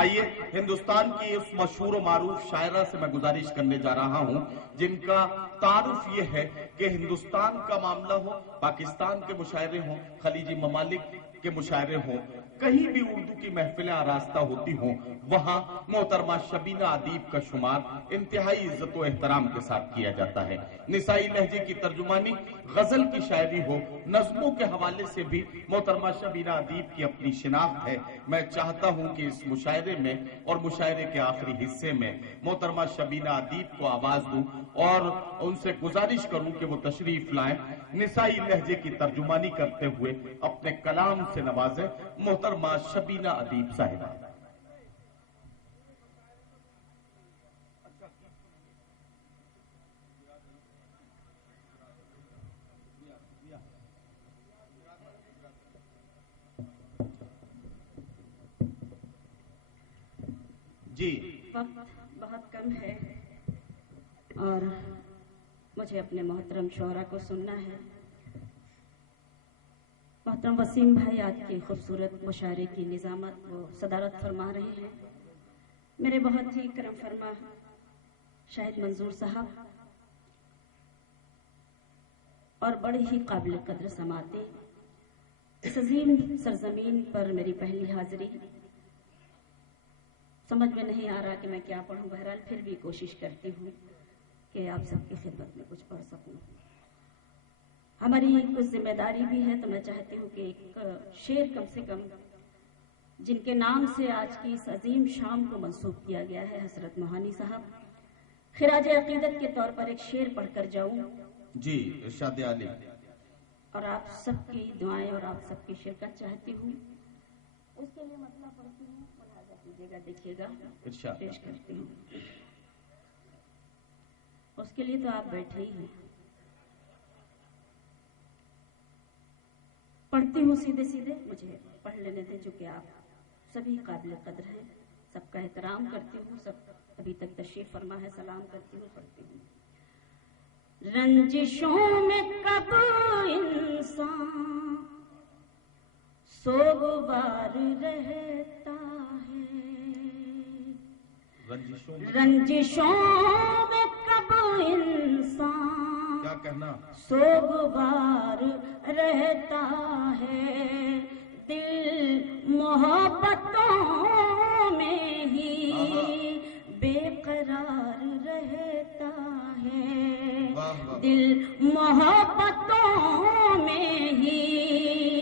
آئیے ہندوستان کی اس مشہور و معروف شاعرہ سے میں گزارش کرنے جا رہا ہوں جن کا تعارف یہ ہے کہ ہندوستان کا معاملہ ہو، پاکستان کے مشاعرے ہوں، خلیجی ممالک کے مشاعرے ہوں، کہیں بھی اردو کی محفلیں آراستہ ہوتی ہوں، وہاں محترمہ شبینہ ادیب کا شمار انتہائی عزت و احترام کے ساتھ کیا جاتا ہے۔ نسائی لہجے کی ترجمانی، غزل کی شاعری ہو، نظموں کے حوالے سے بھی محترمہ شبینہ ادیب کی اپنی شناخت ہے۔ میں چاہتا ہوں کہ اس مشاعرے میں اور مشاعرے کے آخری حصے میں محترمہ شبینہ ادیب کو آواز دوں اور ان سے گزارش کروں کہ وہ تشریف لائیں، نسائی لہجے کی ترجمانی کرتے ہوئے اپنے کلام سے نوازیں۔ محترمہ شبینہ ادیب صاحبہ۔ جی وقت بہت کم ہے اور مجھے اپنے محترم شعراء کو سننا ہے۔ محترم وسیم بھائی آج کی خوبصورت مشاعرے کی نظامت وہ صدارت فرما رہے ہیں۔ میرے بہت ہی کرم فرما شاہد منظور صاحب اور بڑے ہی قابل قدر سماعتیں، اس عظیم سرزمین پر میری پہلی حاضری، سمجھ میں نہیں آ رہا کہ میں کیا پڑھوں، بہرحال پھر بھی کوشش کرتی ہوں کہ آپ سب کی خدمت میں کچھ پڑھ سکوں۔ ہماری کچھ ذمہ داری بھی ہے، تو میں چاہتی ہوں کہ ایک شعر کم سے کم جن کے نام سے آج کی اس عظیم شام کو منسوب کیا گیا ہے، حضرت موہانی صاحب، خراج عقیدت کے طور پر ایک شعر پڑھ کر جاؤں۔ جی ارشاد عالی۔ اور آپ سب کی دعائیں اور آپ سب کی شرکت چاہتی ہوں۔ اس کے لیے مسئلہ پڑھتی ہوں، ملاحظہ کیجیے گا، دیکھیے گا، پیش کرتی ہوں۔ اس کے لیے تو آپ بیٹھے ہی ہیں۔ پڑھتی ہوں سیدھے سیدھے، مجھے پڑھ لینے دیں، چونکہ آپ سبھی قابل قدر ہیں، سب کا احترام کرتی ہوں، سب ابھی تک تشریف فرما ہے، سلام کرتی ہوں، پڑھتی ہوں۔ رنجشوں میں کب انسان سوگوار رہتا ہے، رنجشوں میں کب انسان کیا کہنا سوگوار رہتا ہے، دل محبتوں میں ہی بے قرار رہتا ہے، دل محبتوں میں ہی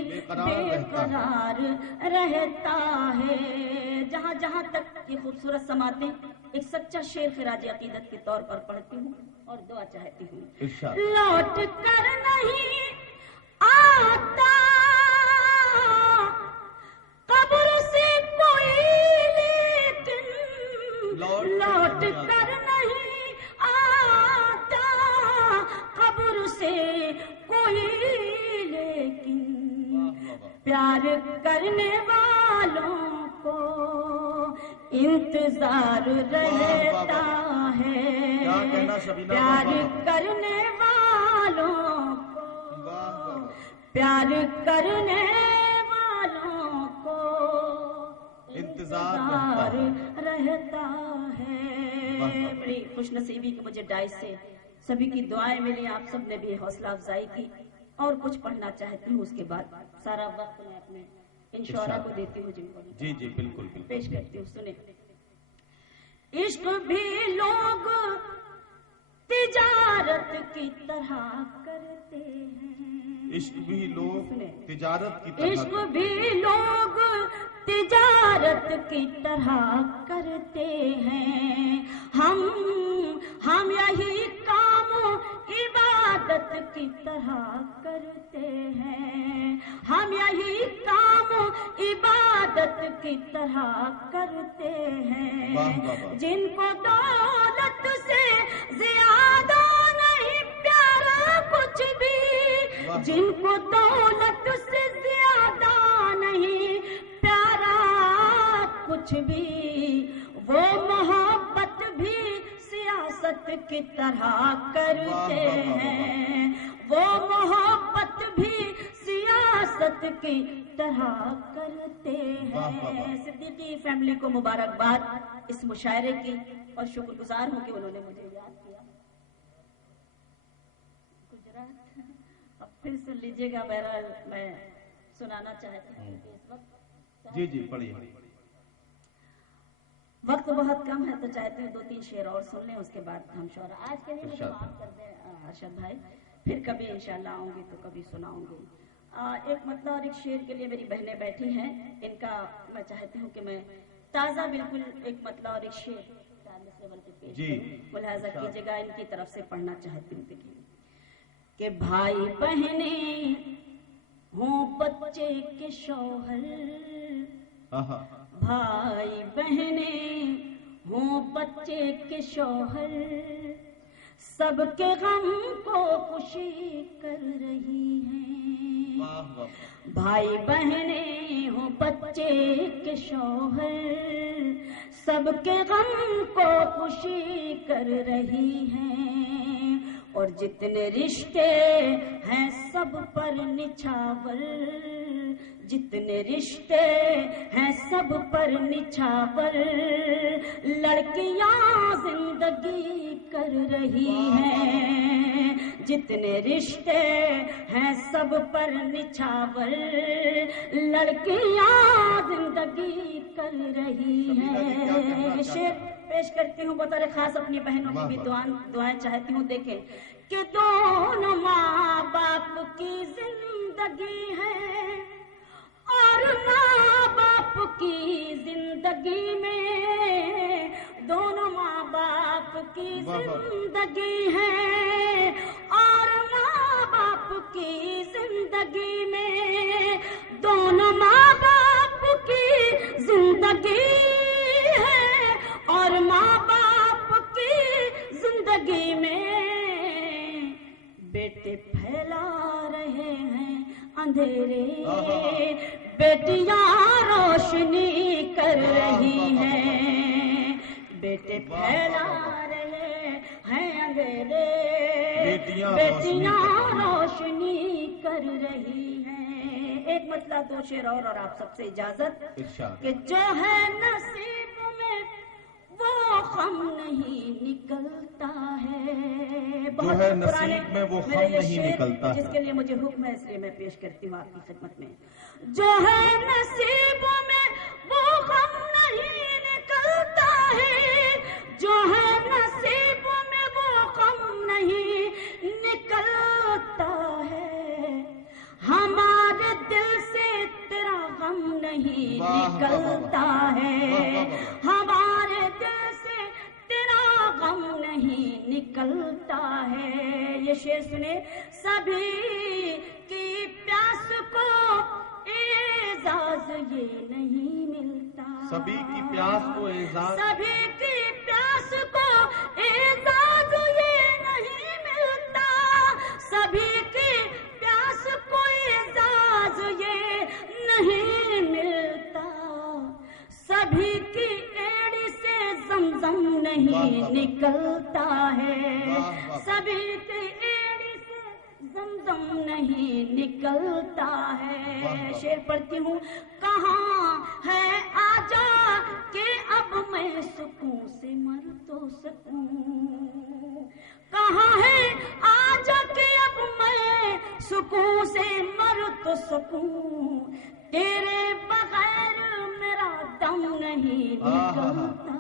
بے قرار رہتا ہے۔ جہاں جہاں تک یہ خوبصورت سماعتیں ایک سچا شعر خراج عقیدت کے طور پر پڑھتی ہوں اور دعا چاہتی ہوں۔ لوٹ کر نہیں آتا قبر سے کوئی، لیکن لوٹ کر نہیں آتا قبر سے کوئی، لیکن پیار کرنے والوں کو انتظار رہتا ہے، پیار کرنے والوں کو، پیار کرنے والوں کو انتظار رہتا ہے۔ بڑی خوش نصیبی کہ مجھے ڈائس سے سبھی کی دعائیں ملی، آپ سب نے بھی حوصلہ افزائی کی، اور کچھ پڑھنا چاہتی ہوں، اس کے بعد سارا وقت میں اپنے ان شعراء کو دیتی ہوں جن کو جی جی بالکل پیش کرتی ہوں۔ سنیں، عشق بھی لوگ تجارت کی طرح کرتے ہیں، عشق بھی لوگ تجارت کی طرح، عشق بھی لوگ تجارت کی طرح کرتے ہیں، ہم یہی کام عبادت کی طرح کرتے ہیں، ہم یہی کام عبادت کی طرح کرتے ہیں، جن کو دولت سے زیادہ نہیں پیارا کچھ بھی، جن کو دولت سے زیادہ نہیں پیارا کچھ بھی، وہ محبت بھی سیاست کی طرح کرتے ہیں، وہ محبت بھی سیاست ریاست کی طرح کرتے ہیں. صدیقی فیملی کو مبارکباد اس مشاعرے کی اور شکر گزار ہوں کہ انہوں نے مجھے یاد کیا. گجرات اب پھر سن لیجیے گا. بہرحال میں سنانا چاہتی ہوں کہ اس وقت جی پڑھیے. وقت بہت کم ہے تو چاہتے ہیں 2-3 شعر اور سن لیں, اس کے بعد ہم شعرا. آج کے لیے مجھے معاف کر دیں ارشد بھائی, پھر کبھی انشاءاللہ آؤں گی تو کبھی سناؤں گی. ایک مطلب اور ایک شعر کے لیے میری بہنیں بیٹھی ہیں, ان کا میں چاہتی ہوں کہ میں تازہ بالکل ایک مطلب اور ایک شعر لیول پہ پیش کروں. ملاحظہ کیجیے گا, ان کی طرف سے پڑھنا چاہتی ہوں. دیکھیے کہ بھائی بہنیں ہوں بچے کے شوہر, بھائی بہنیں ہوں بچے کے شوہر, سب کے غم کو خوشی کر رہی ہیں. بھائی بہنیں ہوں بچے کے شوہر, سب کے غم کو خوشی کر رہی ہیں. اور جتنے رشتے ہیں سب پر نچھاور, جتنے رشتے ہیں سب پر نچھاور, لڑکیاں زندگی کر رہی ہیں. جتنے رشتے ہیں سب پر نچھاور, لڑکیاں زندگی کر رہی ہیں. شعر پیش کرتی ہوں بطور خاص اپنی بہنوں کی بھی دعائیں چاہتی ہوں. دیکھیں کہ دونوں ماں باپ کی زندگی ہے, اور ماں باپ کی زندگی میں, دونوں ماں باپ کی زندگی ہے, اور ماں باپ کی زندگی میں, دونوں ماں باپ کی زندگی ہے, اور ماں باپ کی زندگی میں بیٹے پھیلا رہے ہیں اندھیرے, بیٹیاں روشنی کر رہی ہیں. بیٹے پھیلا رہے ہیں اندھیرے, بیٹیاں روشنی کر رہی ہیں. ایک مطلب 2 شعر اور آپ سب سے اجازت کہ جو ہے نصیب میں وہ غم نہیں نکلتا ہے. جو ہے نصیب میں وہ غم نہیں نکلتا, جس کے لیے مجھے حکم ہے اس لیے میں پیش کرتی ہوں آپ کی خدمت میں. جو ہے نصیب میں وہ غم نہیں نکلتا ہے, جو ہے نصیب میں وہ غم نہیں نکلتا ہے, ہمارے دل سے تیرا غم نہیں نکلتا ہے, ہمارے دل سے تیرا غم نہیں نکلتا ہے. یہ شعر سنے. سبھی کی پیاس کو اعزاز یہ نہیں ملتا, سبھی کی پیاس کو اعزاز, سبھی کی پیاس کو اعزاز یہ نہیں ملتا, سبھی کی پیاس کو اعزاز یہ نہیں ملتا, سبھی کی ایڑی سے زمزم نہیں نکلتا ہے, سبھی کی ایڑی سے زمزم نہیں نکلتا ہے. شعر پڑھتی ہوں. کہاں ہے آجا کہ اب میں سکون سے مر تو سکوں, کہاں ہے آجا کہ اب میں سکون سے مر تو سکوں, تیرے بغیر میرا دم نہیں نکلتا.